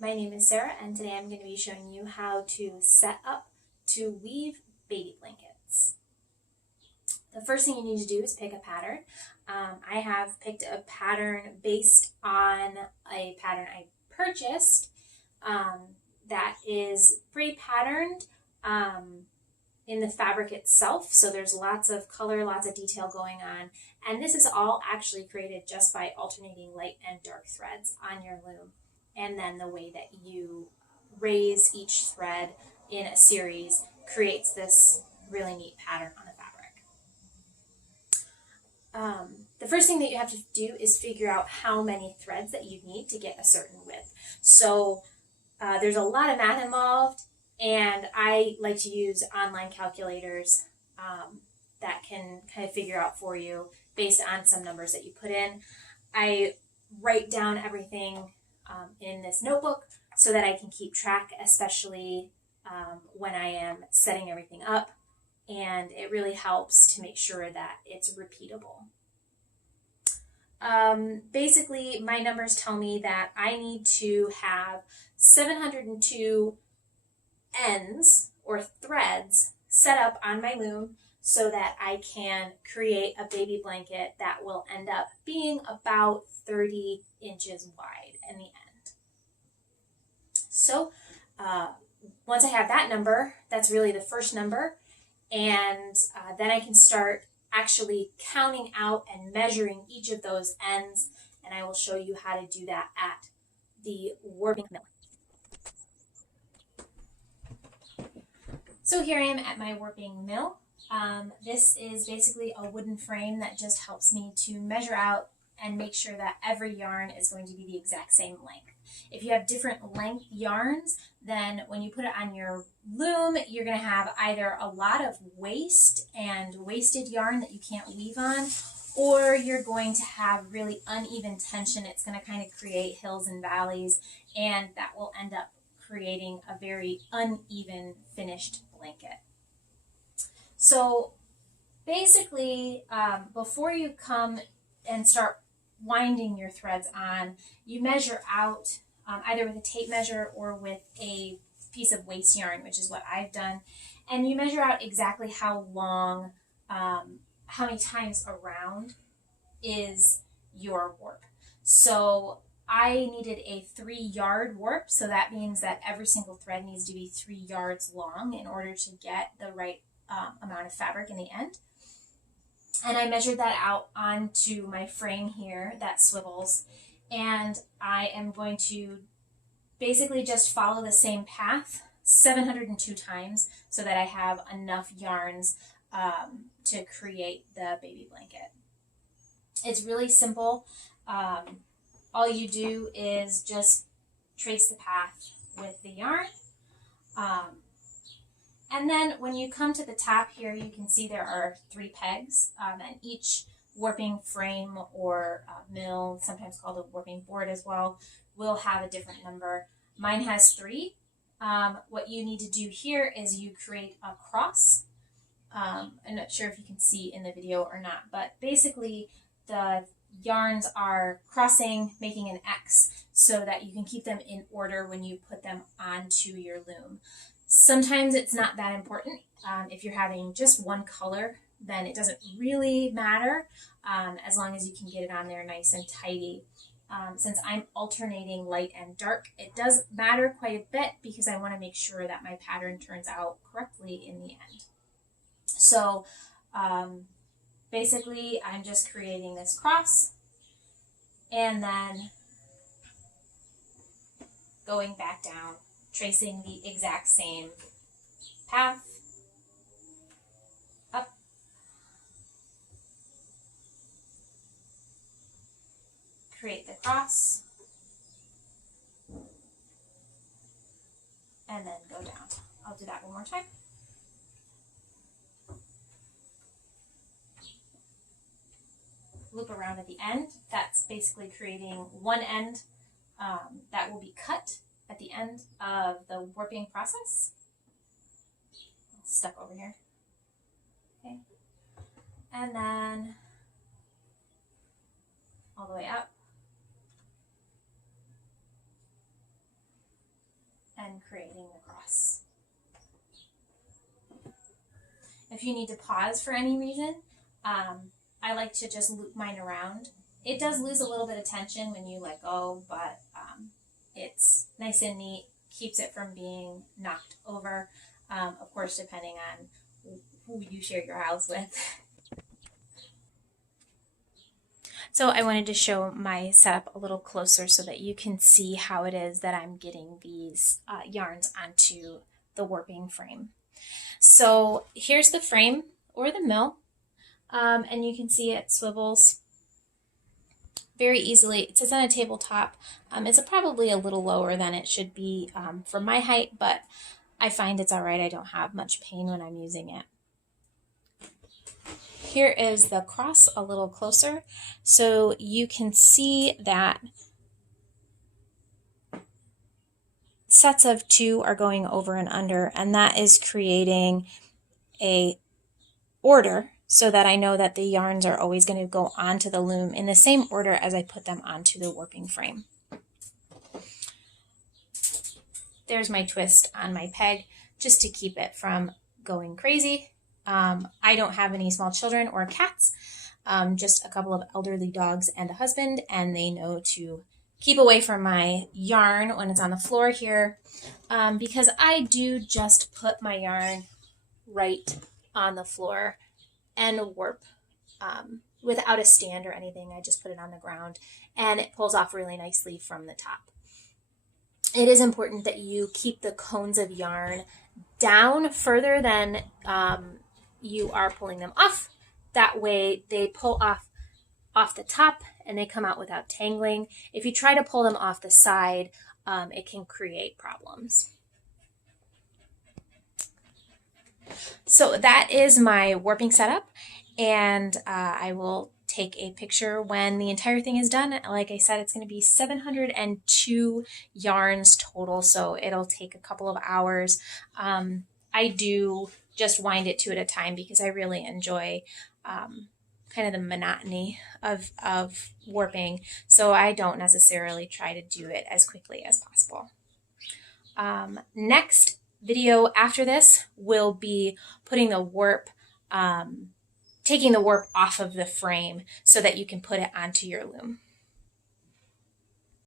My name is Sarah, and today I'm going to be showing you how to set up to weave baby blankets. The first thing you need to do is pick a pattern. I have picked a pattern based on a pattern I purchased that is pre-patterned in the fabric itself, so there's lots of color, lots of detail going on, and this is all actually created just by alternating light and dark threads on your loom. And then the way that you raise each thread in a series creates this really neat pattern on the fabric. The first thing that you have to do is figure out how many threads that you need to get a certain width. So there's a lot of math involved, and I like to use online calculators that can kind of figure out for you based on some numbers that you put in. I write down everything in this notebook so that I can keep track, especially when I am setting everything up, and it really helps to make sure that it's repeatable. Basically, my numbers tell me that I need to have 702 ends or threads set up on my loom so that I can create a baby blanket that will end up being about 30 inches wide in the end. So once I have that number, that's really the first number, and then I can start actually counting out and measuring each of those ends, and I will show you how to do that at the warping mill. So here I am at my warping mill. This is basically a wooden frame that just helps me to measure out and make sure that every yarn is going to be the exact same length. If you have different length yarns, then when you put it on your loom, you're going to have either a lot of waste and wasted yarn that you can't weave on, or you're going to have really uneven tension. It's going to kind of create hills and valleys, and that will end up creating a very uneven finished blanket. So basically, before you come and start winding your threads on, you measure out either with a tape measure or with a piece of waste yarn, which is what I've done, and you measure out exactly how long, how many times around is your warp. So I needed a 3-yard warp, so that means that every single thread needs to be 3 yards long in order to get the right amount of fabric in the end. And I measured that out onto my frame here that swivels, and I am going to basically just follow the same path 702 times so that I have enough yarns to create the baby blanket. It's really simple. All you do is just trace the path with the yarn. And then when you come to the top here, you can see there are 3 pegs, and each warping frame or mill, sometimes called a warping board as well, will have a different number. Mine has 3. What you need to do here is you create a cross. I'm not sure if you can see in the video or not, but basically the yarns are crossing, making an X so that you can keep them in order when you put them onto your loom. Sometimes it's not that important. If you're having just one color, then it doesn't really matter as long as you can get it on there nice and tidy. Since I'm alternating light and dark, it does matter quite a bit because I want to make sure that my pattern turns out correctly in the end. So basically, I'm just creating this cross and then going back down, tracing the exact same path up, create the cross, and then go down. I'll do that one more time. Loop around at the end. That's basically creating one end that will be cut at the end of the warping process. Stuck over here. Okay. And then all the way up. and creating the cross. If you need to pause for any reason, I like to just loop mine around. It does lose a little bit of tension when you let go, but it's nice and neat, keeps it from being knocked over, of course, depending on who you share your house with. So I wanted to show my setup a little closer so that you can see how it is that I'm getting these yarns onto the warping frame. So here's the frame or the mill, and you can see it swivels very easily. It sits on a tabletop. It's probably a little lower than it should be for my height, but I find it's all right. I don't have much pain when I'm using it. Here is the cross a little closer, so you can see that sets of 2 are going over and under, and that is creating a order so that I know that the yarns are always going to go onto the loom in the same order as I put them onto the warping frame. There's my twist on my peg just to keep it from going crazy. I don't have any small children or cats, just a couple of elderly dogs and a husband, and they know to keep away from my yarn when it's on the floor here, because I do just put my yarn right on the floor and warp without a stand or anything. I just put it on the ground and it pulls off really nicely from the top. It is important that you keep the cones of yarn down further than you are pulling them off. That way they pull off the top and they come out without tangling. If you try to pull them off the side, it can create problems. So that is my warping setup, and I will take a picture when the entire thing is done. Like I said, it's going to be 702 yarns total, so it'll take a couple of hours. I do just wind it 2 at a time because I really enjoy kind of the monotony of warping, so I don't necessarily try to do it as quickly as possible. Next video after this will be putting the warp, taking the warp off of the frame so that you can put it onto your loom.